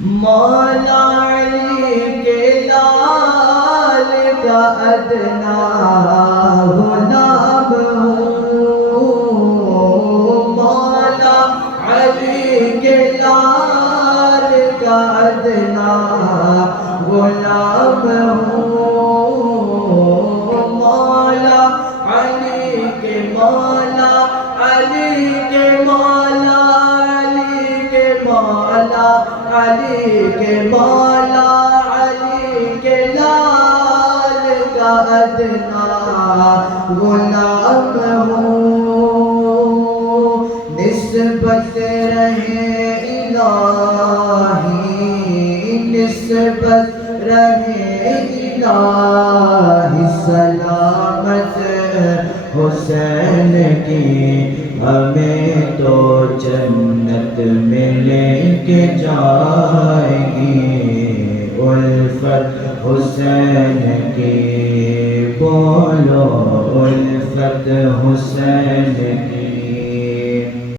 مولا علی کے لال کا ادنا غلام ہوں، مولا علی کے لال کا ادنا غلام ہوں، مولا علی کے مولا علی کے مولا علی کے مولا علی کے مولا علی کے لال کا ادنا غلام ہوں، نسبت رہے الہی نسبت رہے الہی سلامت حسین کی، ہمیں تو جنت میں لے کے جائے گی الفت حسین کی، بولو الفت حسین کی۔